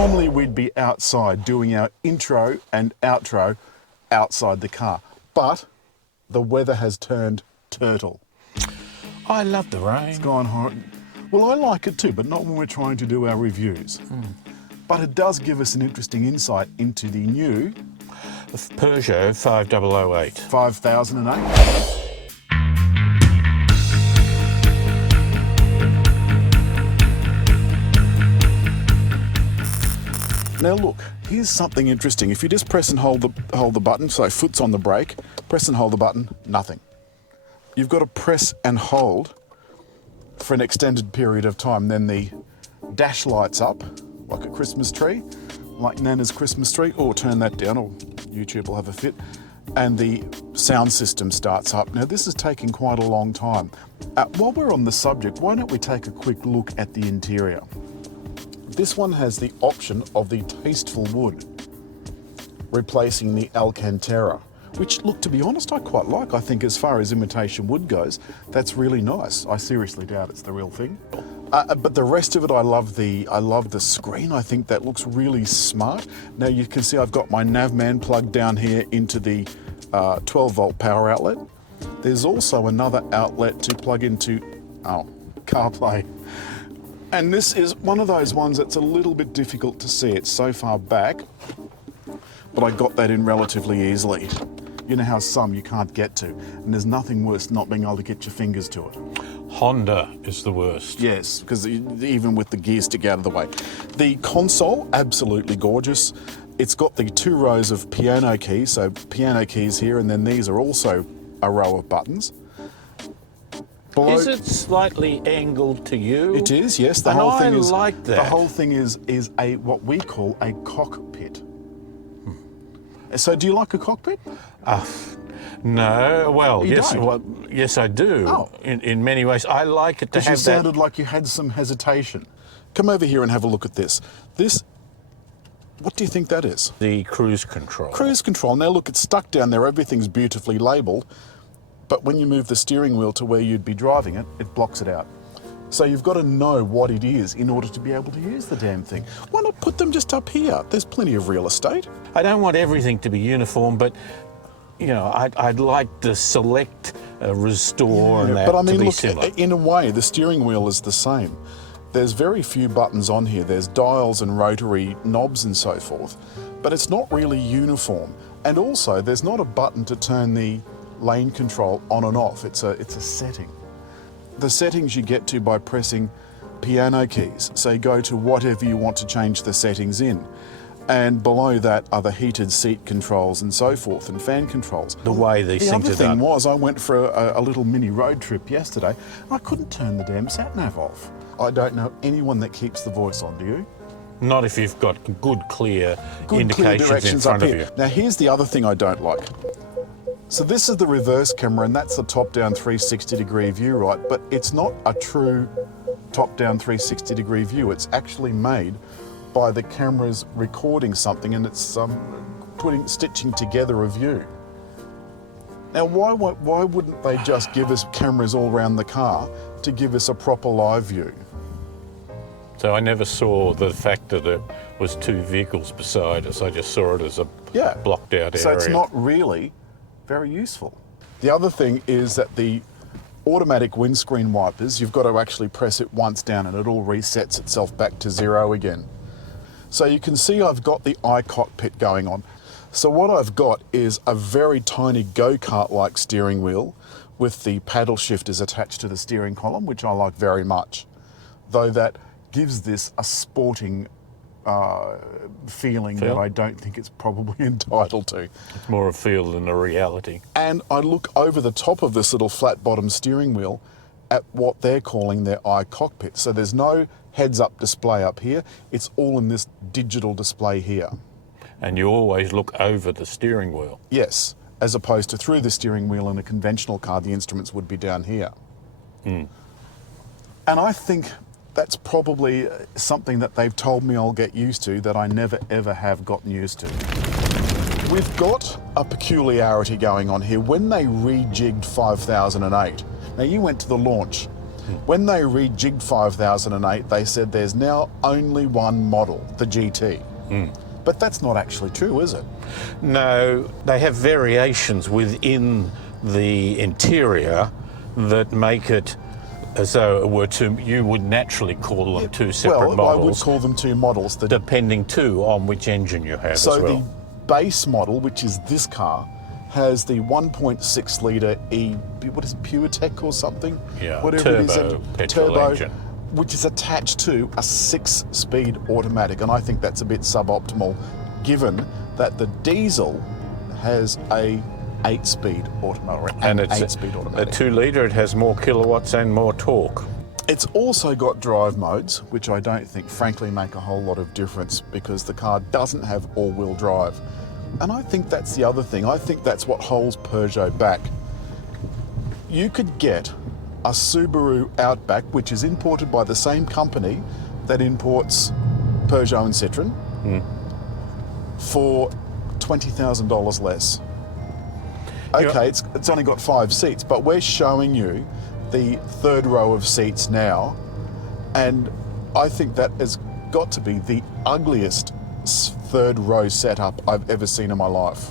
Normally we'd be outside doing our intro and outro outside the car, but the weather has turned turtle. I love the rain. It's gone hot. Well, I like it too, but not when we're trying to do our reviews. But it does give us an interesting insight into the new Peugeot 5008. 5008. Now look, here's something interesting. If you just press and hold the button, so foot's on the brake, press and hold the button, nothing. You've got to press and hold for an extended period of time. Then the dash lights up like a Christmas tree, like Nana's Christmas tree, or turn that down, or YouTube will have a fit. And the sound system starts up. Now this is taking quite a long time. While we're on the subject, why don't we take a quick look at the interior? This one has the option of the tasteful wood, replacing the Alcantara, which, look, to be honest, I quite like. I think as far as imitation wood goes, that's really nice. I seriously doubt it's the real thing. But the rest of it, I love the screen. I think that looks really smart. Now you can see I've got my Navman plugged down here into the 12-volt power outlet. There's also another outlet to plug into CarPlay. And this is one of those ones that's a little bit difficult to see. It's so far back, but I got that in relatively easily. You know how some you can't get to, and there's nothing worse than not being able to get your fingers to it. Honda is the worst. Yes, because even with the gear stick out of the way. The console, absolutely gorgeous. It's got the 2 rows of piano keys, so piano keys here, and then these are also a row of buttons. Below, is it slightly angled to you? It is, yes. The whole thing is like that. The whole thing is a what we call a cockpit. So, do you like a cockpit? No. Well, You yes. don't? Well, yes, I do. Oh. In many ways, I like it to Because have you sounded like you had some hesitation. Come over here and have a look at this. What do you think that is? the cruise control. Cruise control. Now look, it's stuck down there. Everything's beautifully labelled. But when you move the steering wheel to where you'd be driving it, it blocks it out. So you've got to know what it is in order to be able to use the damn thing. Why not put them just up here? There's plenty of real estate. I don't want everything to be uniform, but you know, I'd like the select, restore, and that But I to mean, be look, similar. in a way, the steering wheel is the same. There's very few buttons on here. There's dials and rotary knobs and so forth, but it's not really uniform. And also, there's not a button to turn the lane control on and off. It's a setting. The settings you get to by pressing piano keys. So you go to whatever you want to change the settings in. And below that are the heated seat controls and so forth, and fan controls. The way these The things other are thing done. was, I went for a little mini road trip yesterday. I couldn't turn the damn sat-nav off. I don't know anyone that keeps the voice on, do you? Not if you've got good, clear Clear indications in directions front up of here. you. Now here's the other thing I don't like. So this is the reverse camera, and that's the top-down 360-degree view, right? But it's not a true top-down 360-degree view. It's actually made by the cameras recording something, and it's stitching together a view. Now, why wouldn't they just give us cameras all around the car to give us a proper live view? So I never saw the fact that it was 2 vehicles beside us. I just saw it as a blocked out area. So it's not really very useful. The other thing is that the automatic windscreen wipers, you've got to actually press it once down and it all resets itself back to 0 again. So you can see I've got the iCockpit going on. So what I've got is a very tiny go-kart-like steering wheel with the paddle shifters attached to the steering column, which I like very much. Though that gives this a sporting feeling that I don't think it's probably entitled to. It's more a feel than a reality. And I look over the top of this little flat-bottom steering wheel at what they're calling their iCockpit. So there's no heads-up display up here. It's all in this digital display here. And you always look over the steering wheel. Yes, as opposed to through the steering wheel in a conventional car, the instruments would be down here. And I think that's probably something that they've told me I'll get used to that I never ever have gotten used to. We've got a peculiarity going on here. When they rejigged 5008, now you went to the launch, When they rejigged 5008, they said there's now only one model, the GT. But that's not actually true, is it? No, they have variations within the interior that make it as though it were two. You would naturally call them two separate models. I would call them two models. Depending too on which engine you have as well. So the base model, which is this car, has the 1.6 litre what is it, PureTech or something? Yeah, whatever it is, petrol engine, which is attached to a 6-speed automatic, and I think that's a bit suboptimal, given that the diesel has a 8-speed automatic. And it's 8-speed automatic. A 2 litre. It has more kilowatts and more torque. It's also got drive modes, which I don't think, frankly, make a whole lot of difference because the car doesn't have all-wheel drive. And I think that's the other thing. I think that's what holds Peugeot back. You could get a Subaru Outback, which is imported by the same company that imports Peugeot and Citroën, for $20,000 less. Okay, it's only got 5 seats, but we're showing you the third row of seats now, and I think that has got to be the ugliest third row setup I've ever seen in my life.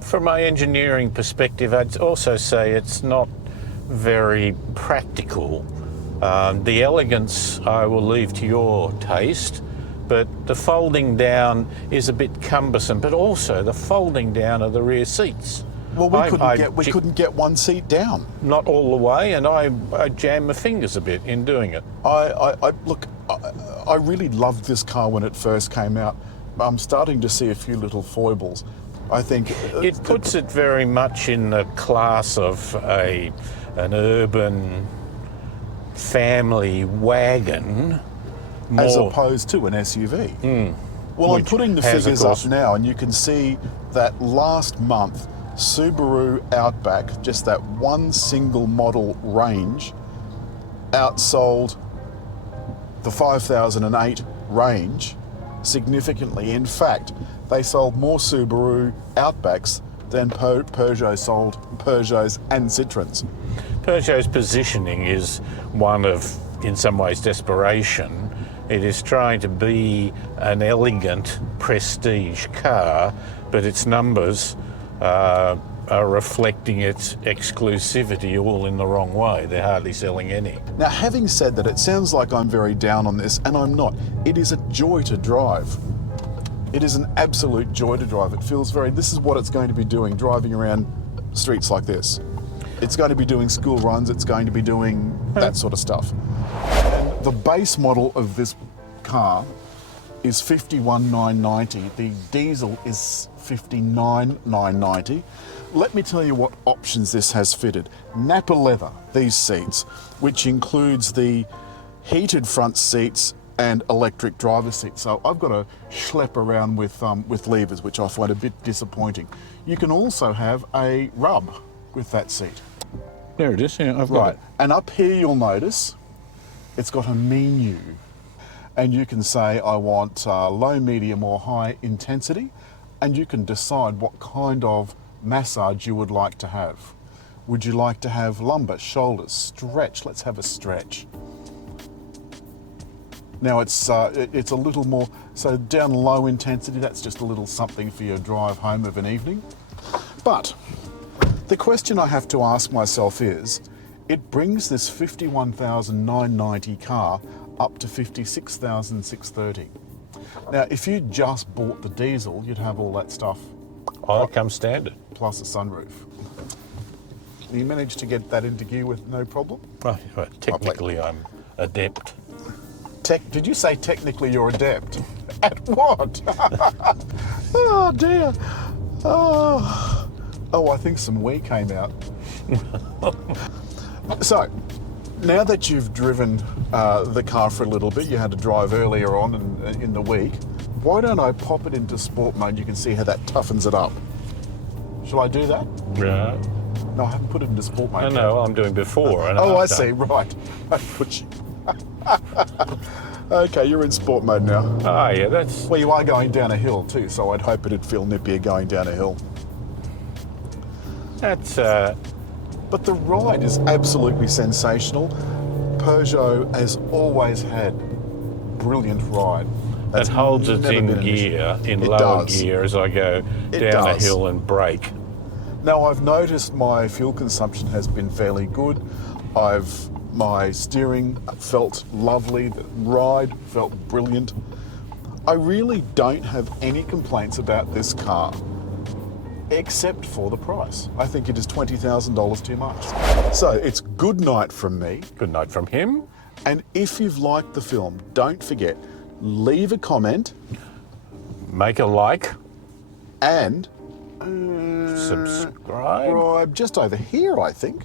From my engineering perspective, I'd also say it's not very practical. The elegance I will leave to your taste, but the folding down is a bit cumbersome, but also the folding down of the rear seats. Well, we couldn't get one seat down. Not all the way, and I jammed my fingers a bit in doing it. I really loved this car when it first came out. I'm starting to see a few little foibles. I think it puts it very much in the class of an urban family wagon, as opposed to an SUV. Well, I'm putting the figures up now, and you can see that last month, Subaru Outback, just that one single model range, outsold the 5008 range significantly. In fact, they sold more Subaru Outbacks than Peugeot sold Peugeots and Citroëns. Peugeot's positioning is one of, in some ways, desperation. It is trying to be an elegant prestige car, but its numbers are reflecting its exclusivity all in the wrong way. They're hardly selling any. Now, having said that, it sounds like I'm very down on this, and I'm not. It is a joy to drive. It is an absolute joy to drive. It feels this is what it's going to be doing, driving around streets like this. It's going to be doing school runs, it's going to be doing that sort of stuff. And the base model of this car is 51,990. The diesel is 59,990. Let me tell you what options this has fitted. Nappa leather, these seats, which includes the heated front seats and electric driver's seat. So I've got to schlep around with levers, which I find a bit disappointing. You can also have a rub with that seat. There it is, yeah, I've got it. And up here you'll notice it's got a menu. And you can say, I want low, medium or high intensity, and you can decide what kind of massage you would like to have. Would you like to have lumbar, shoulders, stretch? Let's have a stretch. Now it's a little more, so down low intensity, that's just a little something for your drive home of an evening. But the question I have to ask myself is, it brings this 51,990 car up to 56,630. Now, if you just bought the diesel, you'd have all that stuff. Oh, it comes standard. Plus a sunroof. You managed to get that into gear with no problem? Well, technically, I'm adept. Did you say technically you're adept? At what? Oh, dear. Oh, I think some wee came out. So, now that you've driven the car for a little bit, you had to drive earlier on in the week, why don't I pop it into sport mode? You can see how that toughens it up. Shall I do that? Yeah. No, I haven't put it into sport mode. No, I'm doing before and after. I see, right. I put you... Okay, you're in sport mode now. Ah, yeah, that's... Well, you are going down a hill too, so I'd hope it'd feel nippier going down a hill. That's But the ride is absolutely sensational. Peugeot has always had brilliant ride. It holds it never in been an issue. gear, in It lower does. gear as I go It down a does. hill and brake. Now, I've noticed my fuel consumption has been fairly good. My steering felt lovely, the ride felt brilliant. I really don't have any complaints about this car, except for the price. I think it is $20,000 too much. So it's good night from me. Good night from him. And if you've liked the film, don't forget, leave a comment Make a like. and Subscribe. subscribe just over here, I think.